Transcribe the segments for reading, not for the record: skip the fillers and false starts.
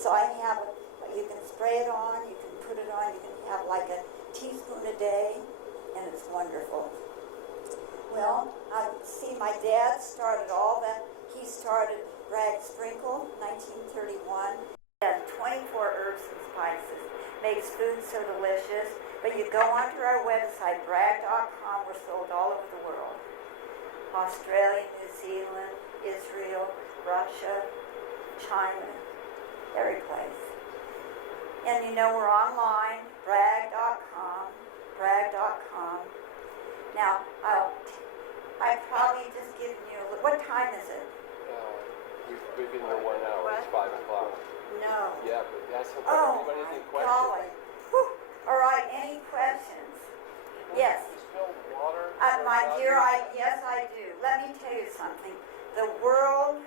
So I have, you can spray it on, you can put it on, you can have like a teaspoon a day, and it's wonderful. Well, see, my dad started all that. He started Bragg Sprinkle, 1931. And 24 herbs and spices. Makes food so delicious. But you go onto our website, bragg.com. We're sold all over the world. Australia, New Zealand, Israel, Russia, China, every place. And you know we're online, bragg.com. Now, I've probably just given you, what time is it? We've been here 1 hour, what? It's 5 o'clock. No. Yeah, but that's okay. Oh, Anybody my any questions? golly. All right, any questions? Yes. Do you spill water? My dear, yes, I do. Let me tell you something. The world,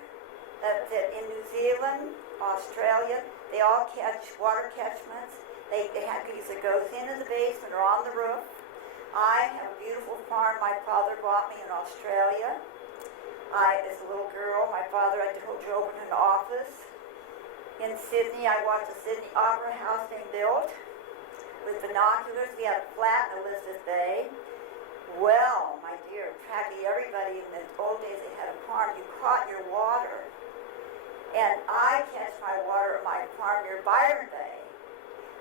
that in New Zealand, Australia, they all catch water catchments. They have these that goes into the basement or on the roof. I have a beautiful farm my father bought me in Australia. As a little girl, my father, I told you, opened an office. In Sydney, I watched the Sydney Opera House being built with binoculars. We had a flat in Elizabeth Bay. Well, my dear, practically everybody in the old days, they had a farm. You caught your water. And I catch my water at my farm near Byron Bay.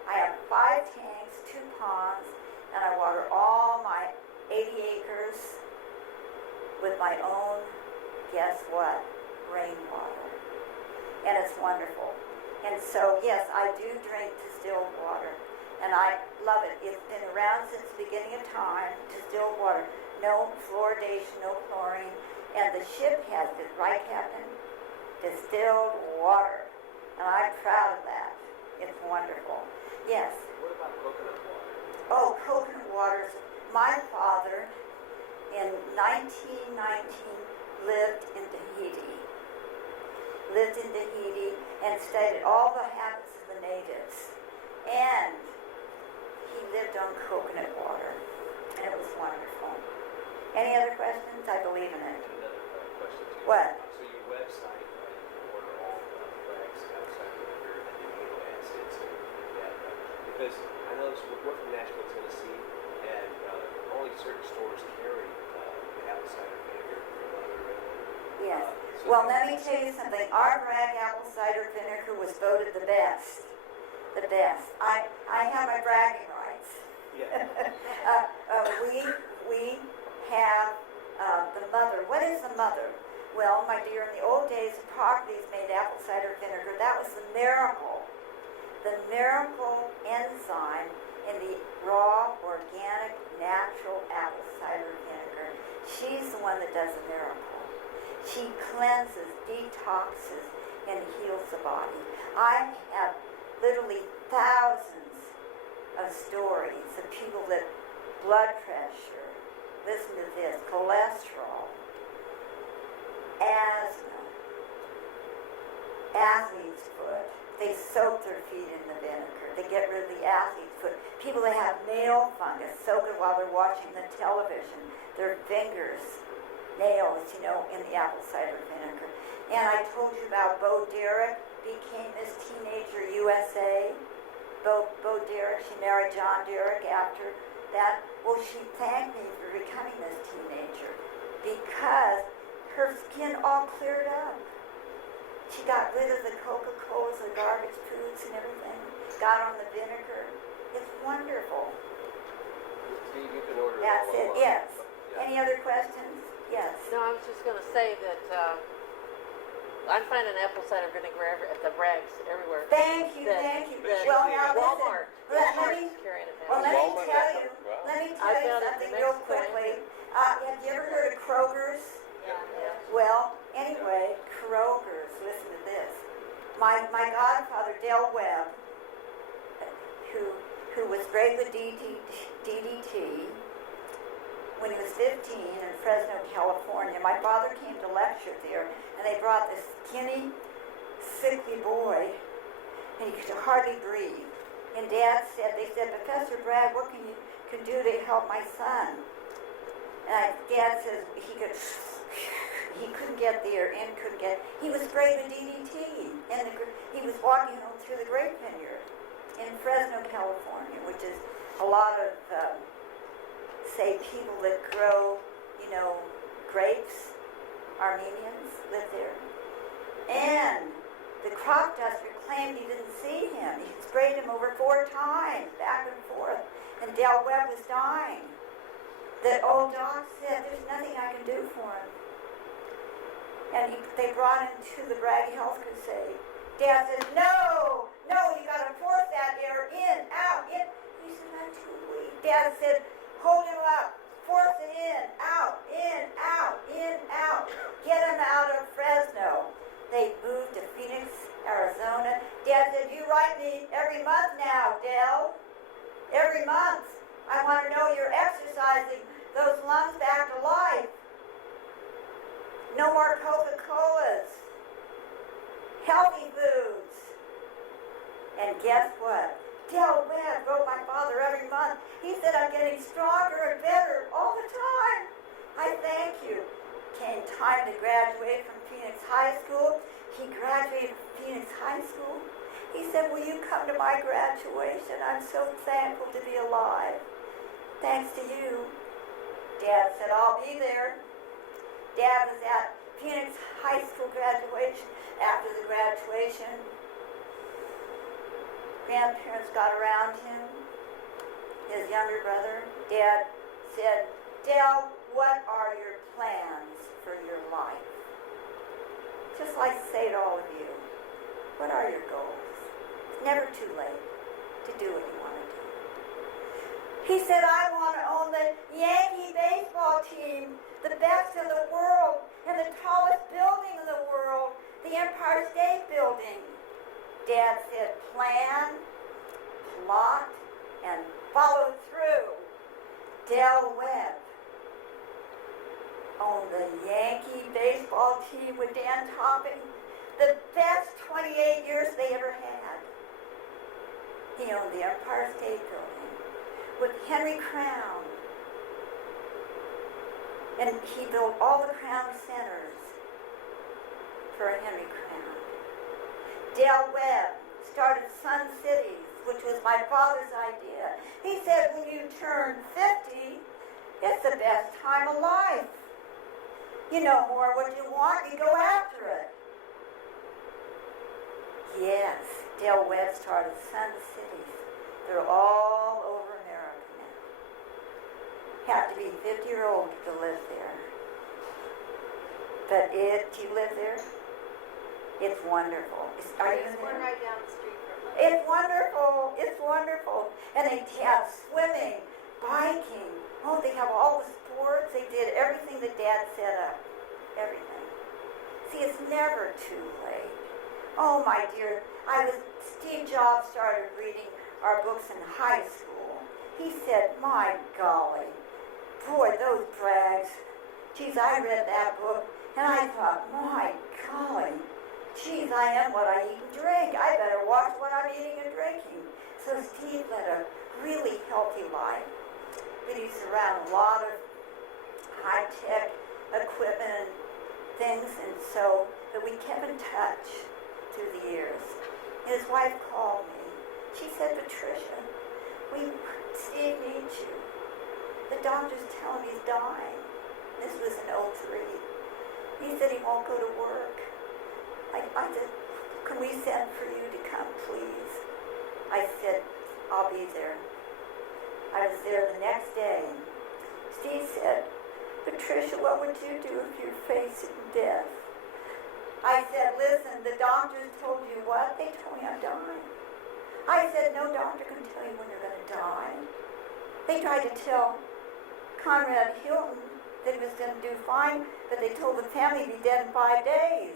I have 5 tanks, 2 ponds, and I water all my 80 acres with my own, guess what, rainwater. And it's wonderful. And so, yes, I do drink distilled water. And I love it. It's been around since the beginning of time, distilled water. No fluoridation, no chlorine. And the ship has it, right, Captain? Distilled water. And I'm proud of that. It's wonderful. Yes? What about coconut water? Oh, coconut waters. My father, in 1919, lived in Tahiti. And studied all the habits of the natives. And he lived on coconut water. And it was wonderful. Any other questions? I believe in it. Another question too. What? So your website, you order all the Bragg's outside vinegar and the amino acids and that. Because I noticed we're from Nashville, Tennessee, and only certain stores carry apple cider vinegar from other. Yes. Well, let me tell you something. Our Bragg apple cider vinegar was voted the best. The best. I have my bragging rights. Yeah. We have the mother. What is the mother? Well, my dear, in the old days, Hippocrates made apple cider vinegar. That was the miracle enzyme in the raw, organic, natural apple cider vinegar. She's the one that does the miracle. She cleanses, detoxes, and heals the body. I have literally thousands of stories of people that blood pressure, listen to this, cholesterol, asthma, athlete's foot. They soak their feet in the vinegar. They get rid of the athlete's foot. People that have nail fungus soak it while they're watching the television. Their fingers, nails, in the apple cider vinegar. And I told you about Bo Derek became Miss Teenager USA. Bo Derek, she married John Derek after that. Well, she thanked me for becoming this teenager because her skin all cleared up. She got rid of the Coca-Colas, the garbage foods and everything. Got on the vinegar. It's wonderful. You can order That's all it, online. yes. Yeah. Any other questions? Yes. No, I was just going to say that I'm finding apple cider vinegar at the Braggs everywhere. Thank you. Well, now Walmart. listen. Walmart's carrying it Well, now. let me Walmart tell has you it, wow. I found it something in real Mexico. quickly. Have you ever heard of Kroger's? Yeah. Well, anyway, Kroger's, listen to this. My godfather, Dale Webb, who was great with DDT, when he was 15 in Fresno, California, my father came to lecture there, and they brought this skinny, sickly boy, and he could hardly breathe. And Dad said, Professor Bragg, what can do to help my son? And Dad says he could he couldn't get there and couldn't get. He was sprayed with DDT, and he was walking home through the grape vineyard in Fresno, California, which is a lot of, say, people that grow, grapes. Armenians live there. And the crop duster claimed he didn't see him. He sprayed him over 4 times, back and forth. And Del Webb was dying. The old doc said, there's nothing I can do for him. And they brought him to the Bragg Health Crusade. Dad said, no, you got to force that air in, out, in. He said, I'm too weak. Dad said, hold him up. Force it in, out, in, out, in, out. Get him out of Fresno. They moved to Phoenix, Arizona. Dad said, you write me every month now, Del. Every month. I want to know you're exercising those lungs back to life. No more Coca-Colas. Healthy foods. And guess what? Del Webb wrote my father every month. He said, I'm getting stronger and better all the time. I thank you. Came time to graduate from Phoenix High School. He graduated from Phoenix High School. He said, will you come to my graduation? I'm so thankful to be alive. Thanks to you. Dad said, I'll be there. Dad was at Phoenix High School graduation. After the graduation, grandparents got around him, his younger brother. Dad said, Del, what are your plans for your life? Just like to say to all of you, what are your goals? It's never too late to do what you want to do. He said, I want to own the Yankee baseball team, the best in the world, and the tallest building in the world, the Empire State Building. Dad said, plan, plot, and follow through. Del Webb owned the Yankee baseball team with Dan Topping, the best 28 years they ever had. He owned the Empire State Building with Henry Crown. And he built all the Crown Centers for Henry Crown. Del Webb started Sun Cities, which was my father's idea. He said, when you turn 50, it's the best time of life. You know more what you want, you go after it. Yes, Del Webb started Sun Cities. They're all over America now. Have to be 50-year-old to live there. But do you live there? It's wonderful. Are you There's one right down the street from us. It's wonderful. It's wonderful. And they have swimming, biking. Oh, they have all the sports. They did everything that Dad set up. Everything. See, it's never too late. Oh, my dear. Steve Jobs started reading our books in high school. He said, my golly, boy, those Braggs. Geez, I read that book, and I thought, my golly, geez, I am what I eat and drink. I better watch what I'm eating and drinking. So Steve led a really healthy life. But he's around a lot of high-tech equipment and things, and so, but we kept in touch through the years. And his wife called me. She said, Patricia, Steve needs you. The doctors tell him he's dying. This was in '03. He said he won't go to work. I said, can we send for you to come, please? I said, I'll be there. I was there the next day. Steve said, Patricia, what would you do if you're facing death? I said, listen, the doctors told you what? They told me I'm dying. I said, no doctor can tell you when you're going to die. They tried to tell Conrad Hilton that he was going to do fine, but they told the family he'd be dead in 5 days.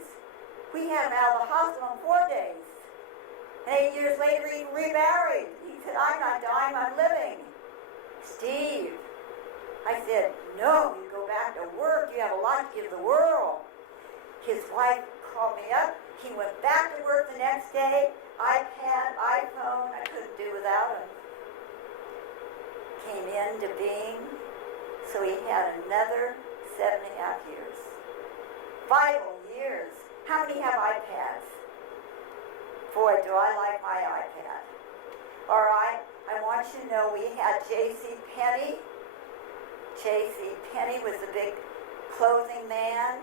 We had him out of the hospital in 4 days. And 8 years later, he remarried. He said, I'm not dying, I'm living. Steve, I said, no, you go back to work. You have a lot to give the world. His wife called me up. He went back to work the next day. iPad, iPhone, I couldn't do without him. Came into being. So he had another 7.5 years. vital years. How many have iPads? Boy, do I like my iPad. All right, I want you to know we had J.C. Penney. J.C. Penney was a big clothing man.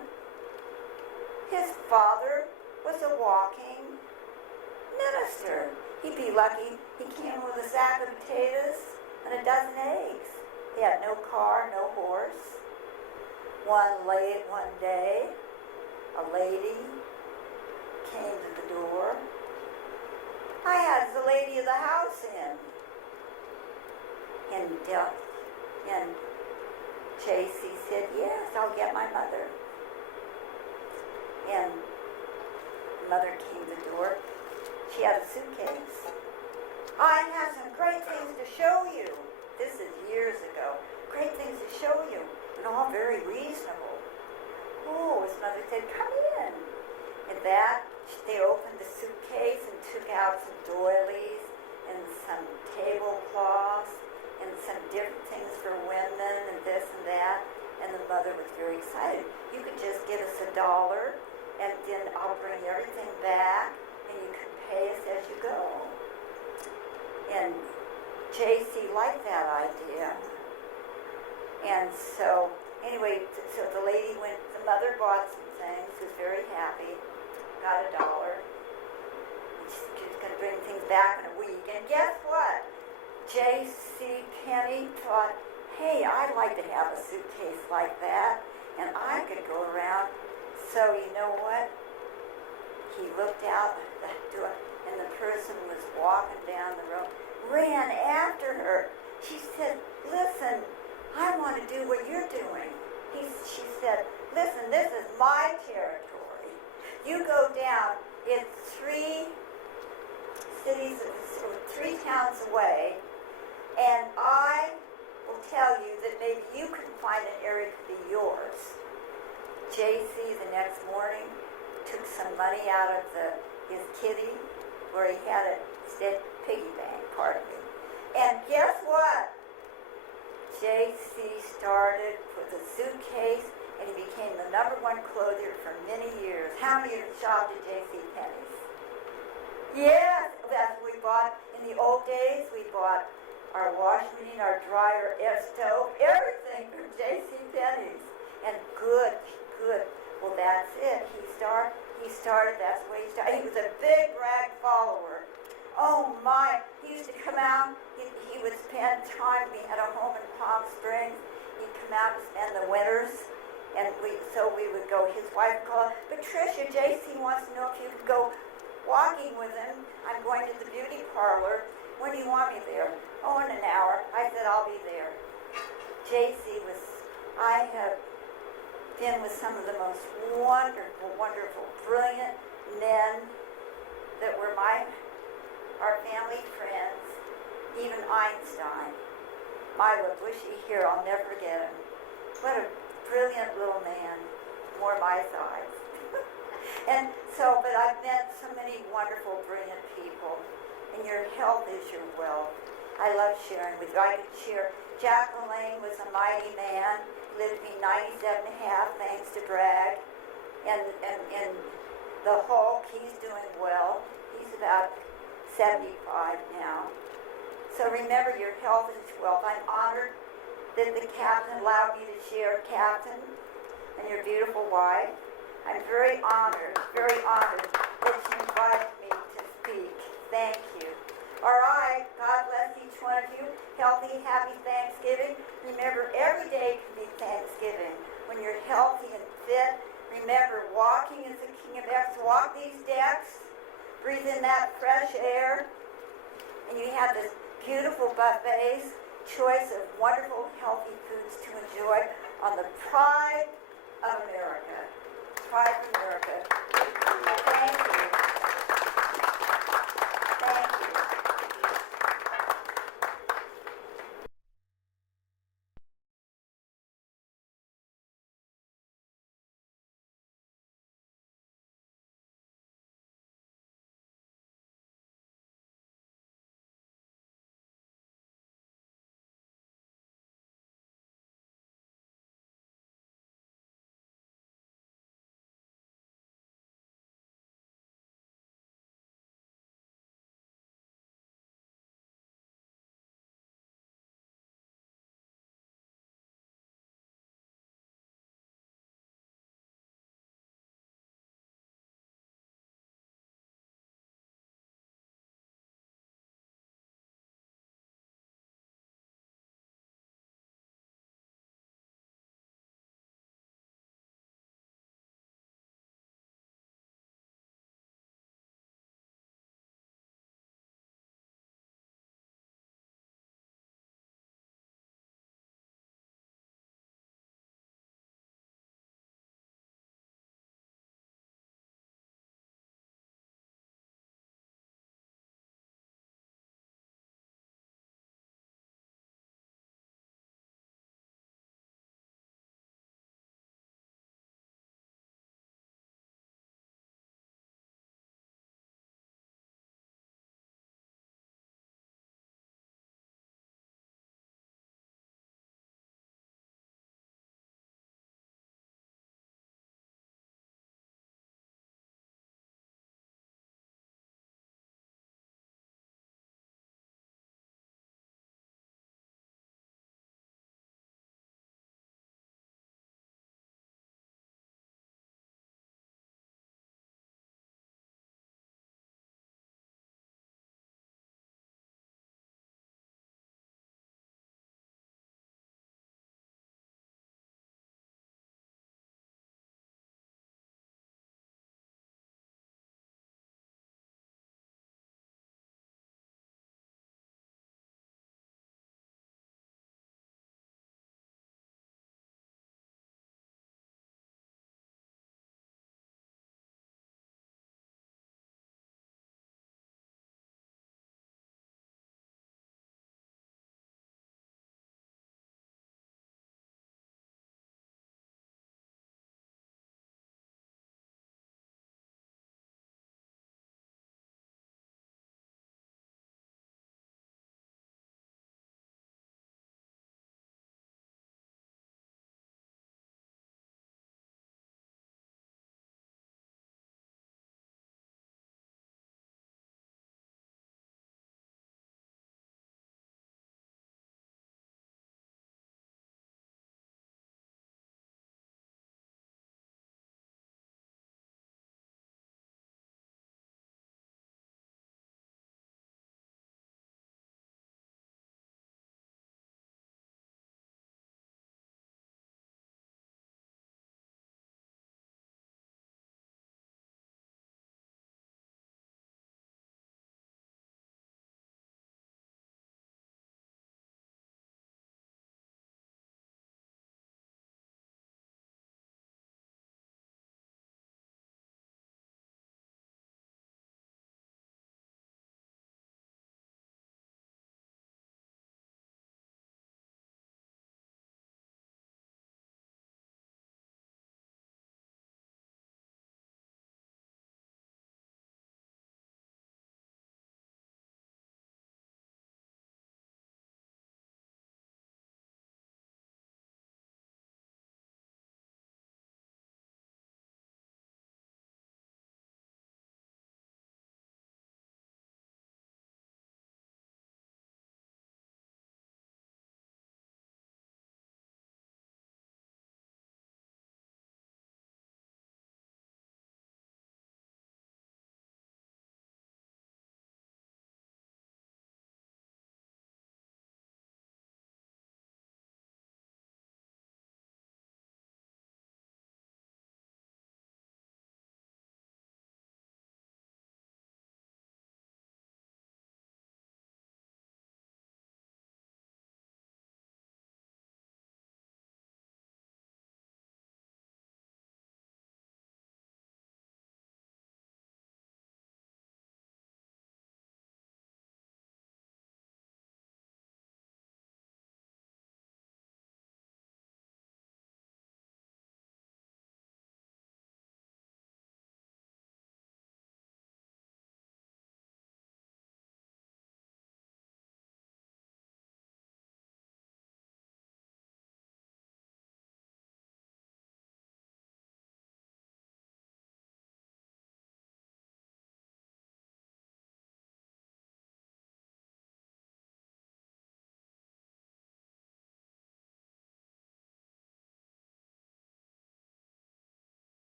His father was a walking minister. He'd be lucky he came with a sack of potatoes and a dozen eggs. He had no car, no horse. One day, a lady came to the door. I had the lady of the house in. And J.C. said, yes, I'll get my mother. And mother came to the door. She had a suitcase. I have some great things to show you. This is years ago. Great things to show you. And all very reasonable. Oh, his mother said, come in. And they opened the suitcase and took out some doilies and some tablecloths and some different things for women and this and that. And the mother was very excited. You could just give us $1 and then I'll bring everything back and you can pay us as you go. And J.C. liked that idea. And so, anyway, so the mother bought some things, was very happy, got $1. And she was going to bring things back in a week. And guess what? J.C. Penney thought, hey, I'd like to have a suitcase like that, and I could go around. So you know what? He looked out the door, and the person was walking down the road, ran after her. She said, listen, I want to do what you're doing. She said, listen, this is my territory. You go down, it's 3 cities, 3 towns away, and I will tell you that maybe you can find an area to be yours. J.C. the next morning took some money out of his kitty where he had a piggy bank, pardon me. And guess what? J.C. started with a suitcase and he became the #1 clothier for many years. How many of you shopped at J.C. Penney's? Yes, that's what we bought. In the old days, we bought our washing machine, our dryer, air stove, everything from J.C. Penney's. And good. Well, that's it. He started, that's the way he started. He was a big Bragg follower. Oh my, he used to come out, he would spend time, we had a home in Palm Springs, he'd come out and spend the winters, and so we would go, his wife would call, Patricia, J.C. wants to know if you could go walking with him. I'm going to the beauty parlor. When do you want me there? Oh, in an hour. I said, I'll be there. J.C. I have been with some of the most wonderful, brilliant men that were our family friends, even Einstein. My bushy hair, I'll never forget him. What a brilliant little man, more my size. But I've met so many wonderful, brilliant people, and your health is your wealth. I love sharing with you. I could share. Jack LaLanne was a mighty man. He lived to be 97 and a half, thanks to Bragg. And the Hulk, he's doing well. He's about 75 now. So remember, your health is wealth. I'm honored that the captain allowed me to share, Captain, and your beautiful wife. I'm very honored that you invited me to speak. Thank you. All right, God bless each one of you. Healthy, happy Thanksgiving. Remember, every day can be Thanksgiving. When you're healthy and fit, remember, walking is the king of X. Walk these decks. Breathe in that fresh air. And you have this beautiful buffets, choice of wonderful, healthy foods to enjoy on the Pride of America. Pride of America. Thank you.